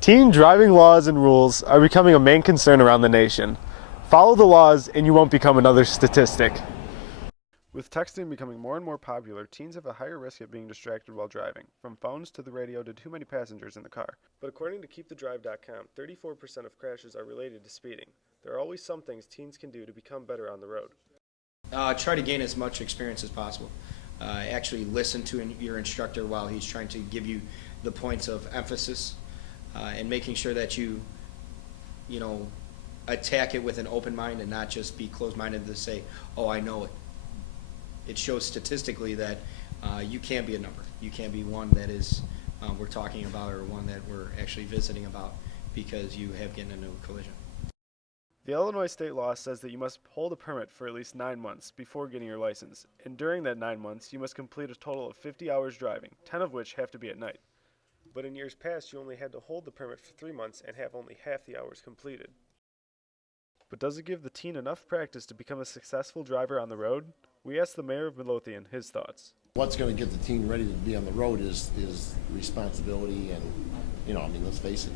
Teen driving laws and rules are becoming a main concern around the nation. Follow the laws and you won't become another statistic. With texting becoming more and more popular, teens have a higher risk of being distracted while driving, from phones to the radio to too many passengers in the car. But according to KeepTheDrive.com, 34% of crashes are related to speeding. There are always some things teens can do to become better on the road. Try to gain as much experience as possible. Actually listen to your instructor while he's trying to give you the points of emphasis, and making sure that you attack it with an open mind and not just be closed-minded to say, oh, I know it. It shows statistically that you can be a number. You can be one that is we're talking about, or one that we're actually visiting about, because you have gotten into a collision. The Illinois state law says that you must hold a permit for at least 9 months before getting your license, and during that 9 months you must complete a total of 50 hours driving, 10 of which have to be at night. But in years past you only had to hold the permit for 3 months and have only half the hours completed. But does it give the teen enough practice to become a successful driver on the road? We asked the mayor of Midlothian his thoughts. What's going to get the teen ready to be on the road is responsibility, and let's face it,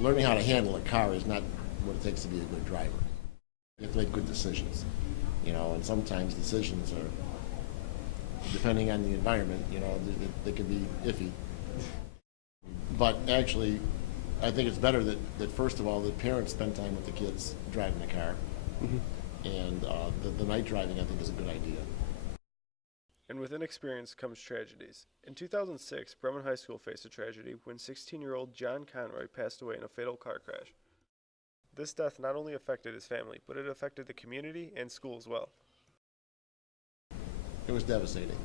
learning how to handle a car is not what it takes to be a good driver. You have to make good decisions, and sometimes decisions are, depending on the environment, they can be iffy. But actually, I think it's better that first of all, the parents spend time with the kids driving the car. And the night driving, I think, is a good idea. And with inexperience comes tragedies. In 2006, Bremen High School faced a tragedy when 16-year-old John Conroy passed away in a fatal car crash. This death not only affected his family, but it affected the community and school as well. It was devastating.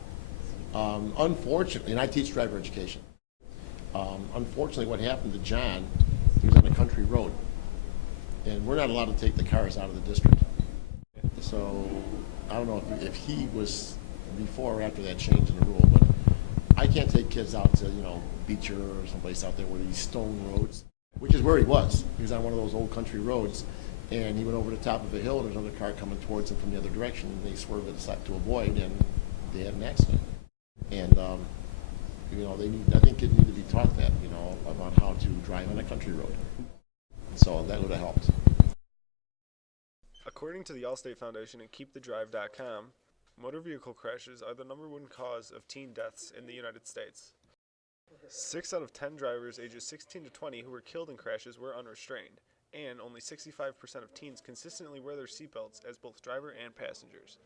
Unfortunately, and I teach driver education. Unfortunately, what happened to John, he was on a country road, and we're not allowed to take the cars out of the district. So I don't know if he was before or after that change in the rule, but I can't take kids out to Beecher or someplace out there where these stone roads, which is where he was. He was on one of those old country roads, and he went over the top of a hill, and there's another car coming towards him from the other direction, and they swerved aside to avoid, and they had an accident. And I think kids need to be taught that, about how to drive on a country road. So that would have helped. According to the Allstate Foundation and KeepTheDrive.com, motor vehicle crashes are the #1 cause of teen deaths in the United States. 6 out of 10 drivers ages 16 to 20 who were killed in crashes were unrestrained, and only 65% of teens consistently wear their seatbelts as both driver and passengers.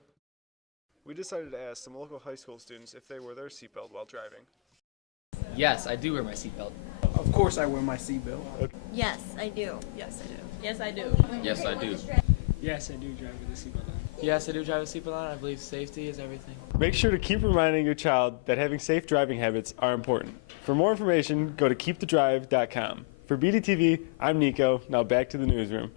We decided to ask some local high school students if they wear their seatbelt while driving. Yes, I do wear my seatbelt. Of course I wear my seatbelt. Yes, I do. Yes, I do. Yes, I do. Yes, I do. Yes, I do drive with a seatbelt on. Yes, I do drive a seatbelt on. I believe safety is everything. Make sure to keep reminding your child that having safe driving habits are important. For more information, go to KeepTheDrive.com. For BDTV, I'm Niko. Now back to the newsroom.